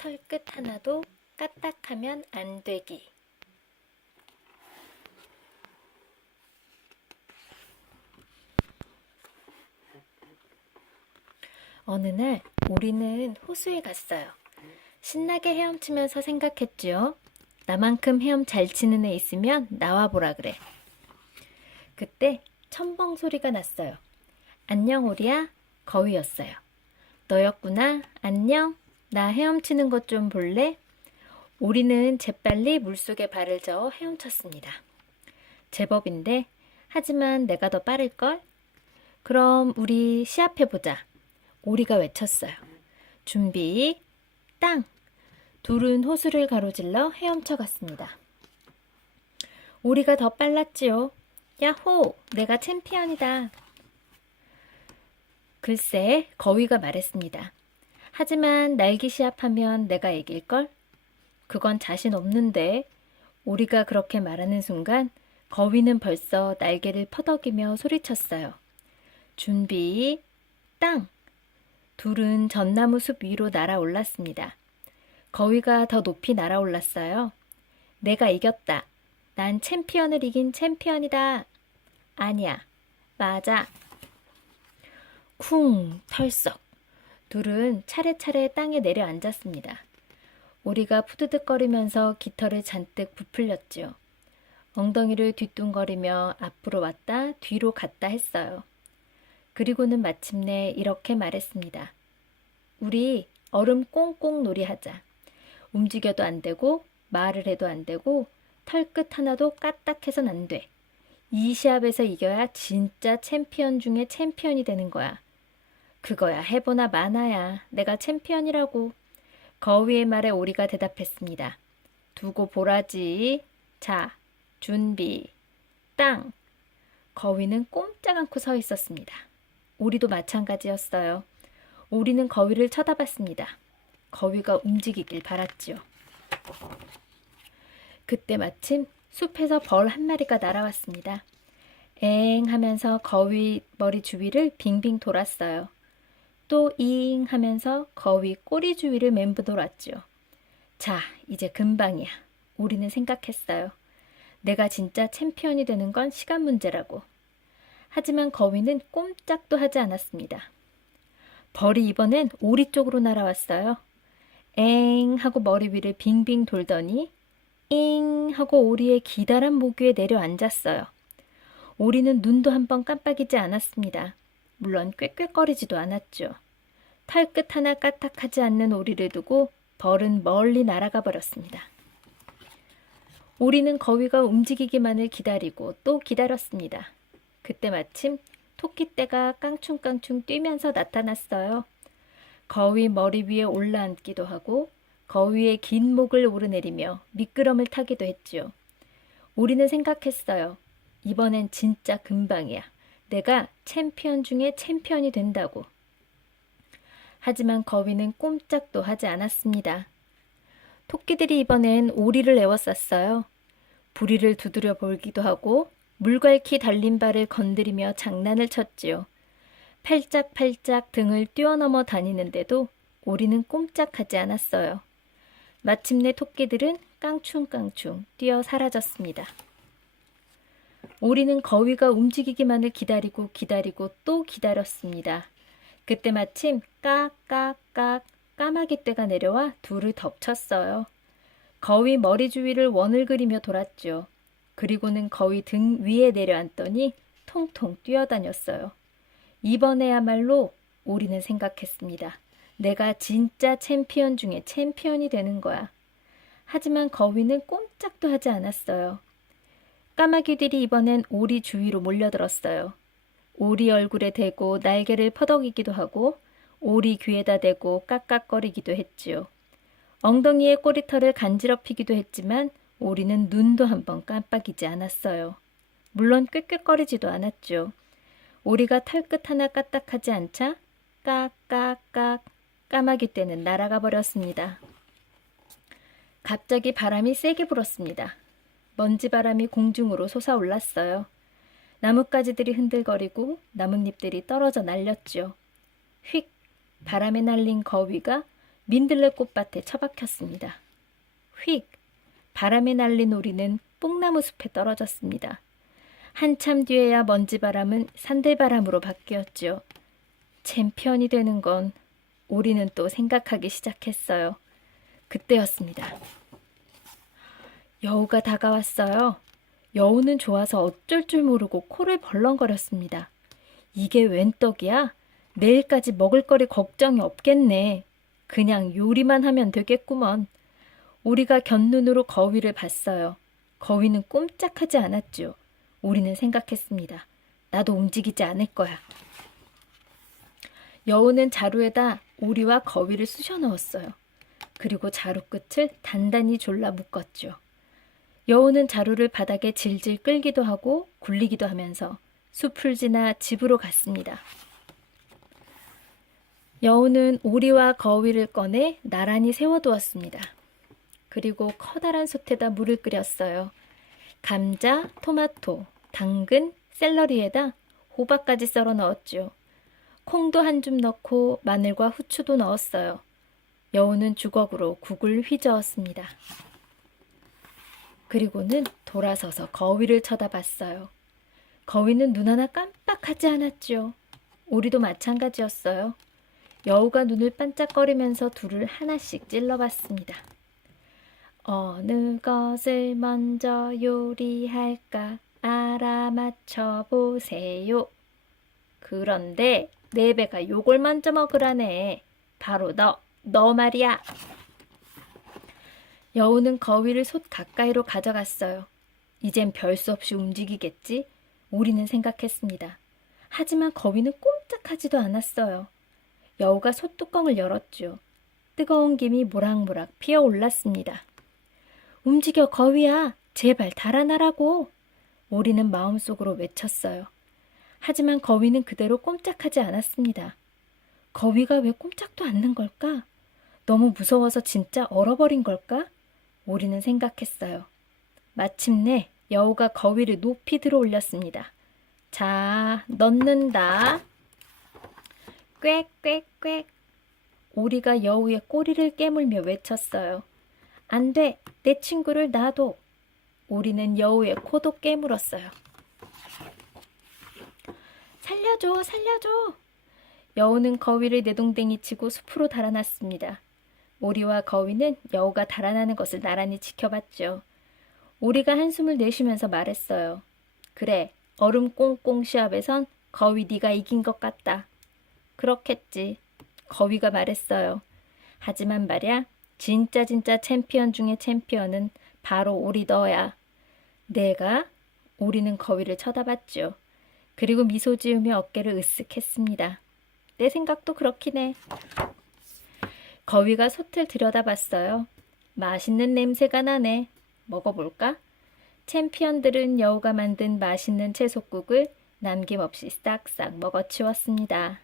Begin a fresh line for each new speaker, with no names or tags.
털끝 하나도 까딱하면 안 되기. 어느 날 우리는 호수에 갔어요. 신나게 헤엄치면서 생각했죠. 나만큼 헤엄 잘 치는 애 있으면 나와 보라 그래. 그때 첨벙 소리가 났어요. 안녕 오리야. 거위였어요. 너였구나. 안녕. 나 헤엄치는 것 좀 볼래? 오리는 재빨리 물속에 발을 저어 헤엄쳤습니다. 제법인데, 하지만 내가 더 빠를걸? 그럼 우리 시합해보자. 오리가 외쳤어요. 준비, 땅! 둘은 호수를 가로질러 헤엄쳐 갔습니다. 오리가 더 빨랐지요. 야호! 내가 챔피언이다. 글쎄, 거위가 말했습니다. 하지만 날기 시합하면 내가 이길걸? 그건 자신 없는데. 오리가 그렇게 말하는 순간 거위는 벌써 날개를 퍼덕이며 소리쳤어요. 준비, 땅! 둘은 전나무 숲 위로 날아올랐습니다. 거위가 더 높이 날아올랐어요. 내가 이겼다. 난 챔피언을 이긴 챔피언이다. 아니야. 맞아. 쿵, 털썩. 둘은 차례차례 땅에 내려앉았습니다. 오리가 푸드득거리면서 깃털을 잔뜩 부풀렸지요. 엉덩이를 뒤뚱거리며 앞으로 왔다 뒤로 갔다 했어요. 그리고는 마침내 이렇게 말했습니다. 우리 얼음 꽁꽁 놀이 하자. 움직여도 안 되고 말을 해도 안 되고 털끝 하나도 까딱해선 안 돼. 이 시합에서 이겨야 진짜 챔피언 중에 챔피언이 되는 거야. 그거야 해보나 마나야. 내가 챔피언이라고. 거위의 말에 오리가 대답했습니다. 두고 보라지. 자, 준비, 땅. 거위는 꼼짝 않고 서 있었습니다. 오리도 마찬가지였어요. 오리는 거위를 쳐다봤습니다. 거위가 움직이길 바랐지요. 그때 마침 숲에서 벌 한 마리가 날아왔습니다. 엥 하면서 거위 머리 주위를 빙빙 돌았어요. 또잉 하면서 거위 꼬리 주위를 멘부 돌았지요. 자, 이제 금방이야. 우리는 생각했어요. 내가 진짜 챔피언이 되는 건 시간 문제라고. 하지만 거위는 꼼짝도 하지 않았습니다. 벌이 이번엔 오리 쪽으로 날아왔어요. 엥 하고 머리 위를 빙빙 돌더니 잉 하고 오리의 기다란 목 위에 내려앉았어요. 오리는 눈도 한 번 깜빡이지 않았습니다. 물론 꾀꾀거리지도 않았죠. 털끝 하나 까딱하지 않는 오리를 두고 벌은 멀리 날아가 버렸습니다. 오리는 거위가 움직이기만을 기다리고 또 기다렸습니다. 그때 마침 토끼떼가 깡충깡충 뛰면서 나타났어요. 거위 머리 위에 올라앉기도 하고 거위의 긴 목을 오르내리며 미끄럼을 타기도 했지요. 우리는 생각했어요. 이번엔 진짜 금방이야. 내가 챔피언 중에 챔피언이 된다고. 하지만 거위는 꼼짝도 하지 않았습니다. 토끼들이 이번엔 오리를 에워쌌어요. 부리를 두드려 볼기도 하고 물갈퀴 달린 발을 건드리며 장난을 쳤지요. 팔짝팔짝 등을 뛰어넘어 다니는데도 오리는 꼼짝하지 않았어요. 마침내 토끼들은 깡충깡충 뛰어 사라졌습니다. 오리는 거위가 움직이기만을 기다리고 기다리고 또 기다렸습니다. 그때 마침 까까까 까마귀 떼가 내려와 둘을 덮쳤어요. 거위 머리 주위를 원을 그리며 돌았죠. 그리고는 거위 등 위에 내려앉더니 통통 뛰어다녔어요. 이번에야말로 오리는 생각했습니다. 내가 진짜 챔피언 중에 챔피언이 되는 거야. 하지만 거위는 꼼짝도 하지 않았어요. 까마귀들이 이번엔 오리 주위로 몰려들었어요. 오리 얼굴에 대고 날개를 퍼덕이기도 하고 오리 귀에다 대고 깍깍거리기도 했지요. 엉덩이에 꼬리털을 간지럽히기도 했지만 오리는 눈도 한번 깜빡이지 않았어요. 물론 꾀꾀거리지도 않았죠. 오리가 털끝 하나 까딱하지 않자 깍깍깍 까마귀 떼는 날아가 버렸습니다. 갑자기 바람이 세게 불었습니다. 먼지바람이 공중으로 솟아올랐어요. 나뭇가지들이 흔들거리고 나뭇잎들이 떨어져 날렸죠. 휙 바람에 날린 거위가 민들레 꽃밭에 처박혔습니다. 휙! 바람에 날린 오리는 뽕나무 숲에 떨어졌습니다. 한참 뒤에야 먼지바람은 산들바람으로 바뀌었지요. 챔피언이 되는 건 오리는 또 생각하기 시작했어요. 그때였습니다. 여우가 다가왔어요. 여우는 좋아서 어쩔 줄 모르고 코를 벌렁거렸습니다. 이게 웬 떡이야? 내일까지 먹을 거리 걱정이 없겠네. 그냥 요리만 하면 되겠구먼. 우리가 곁눈으로 거위를 봤어요. 거위는 꼼짝하지 않았죠. 우리는 생각했습니다. 나도 움직이지 않을 거야. 여우는 자루에다 오리와 거위를 쑤셔 넣었어요. 그리고 자루 끝을 단단히 졸라 묶었죠. 여우는 자루를 바닥에 질질 끌기도 하고 굴리기도 하면서 숲을 지나 집으로 갔습니다. 여우는 오리와 거위를 꺼내 나란히 세워두었습니다. 그리고 커다란 솥에다 물을 끓였어요. 감자, 토마토, 당근, 샐러리에다 호박까지 썰어 넣었죠. 콩도 한 줌 넣고 마늘과 후추도 넣었어요. 여우는 주걱으로 국을 휘저었습니다. 그리고는 돌아서서 거위를 쳐다봤어요. 거위는 눈 하나 깜빡하지 않았죠. 우리도 마찬가지였어요. 여우가 눈을 반짝거리면서 둘을 하나씩 찔러봤습니다. 어느 것을 먼저 요리할까 알아맞혀 보세요. 그런데 내 배가 요걸 먼저 먹으라네. 바로 너, 너 말이야. 여우는 거위를 솥 가까이로 가져갔어요. 이젠 별 수 없이 움직이겠지? 우리는 생각했습니다. 하지만 거위는 꼼짝하지도 않았어요. 여우가 솥뚜껑을 열었죠. 뜨거운 김이 모락모락 피어 올랐습니다. 움직여 거위야. 제발 달아나라고. 우리는 마음속으로 외쳤어요. 하지만 거위는 그대로 꼼짝하지 않았습니다. 거위가 왜 꼼짝도 않는 걸까? 너무 무서워서 진짜 얼어버린 걸까? 우리는 생각했어요. 마침내 여우가 거위를 높이 들어 올렸습니다. 자, 넣는다. 꽥꽥꽥. 오리가 여우의 꼬리를 깨물며 외쳤어요. 안 돼, 내 친구를 놔둬. 오리는 여우의 코도 깨물었어요. 살려줘, 살려줘. 여우는 거위를 내동댕이 치고 숲으로 달아났습니다. 오리와 거위는 여우가 달아나는 것을 나란히 지켜봤죠. 오리가 한숨을 내쉬면서 말했어요. 그래, 얼음 꽁꽁 시합에선 거위 네가 이긴 것 같다. 그렇겠지. 거위가 말했어요. 하지만 말야, 진짜 진짜 챔피언 중의 챔피언은 바로 오리 너야. 내가? 오리는 거위를 쳐다봤죠. 그리고 미소 지으며 어깨를 으쓱 했습니다. 내 생각도 그렇긴 해. 거위가 솥을 들여다봤어요. 맛있는 냄새가 나네. 먹어볼까? 챔피언들은 여우가 만든 맛있는 채소국을 남김없이 싹싹 먹어치웠습니다.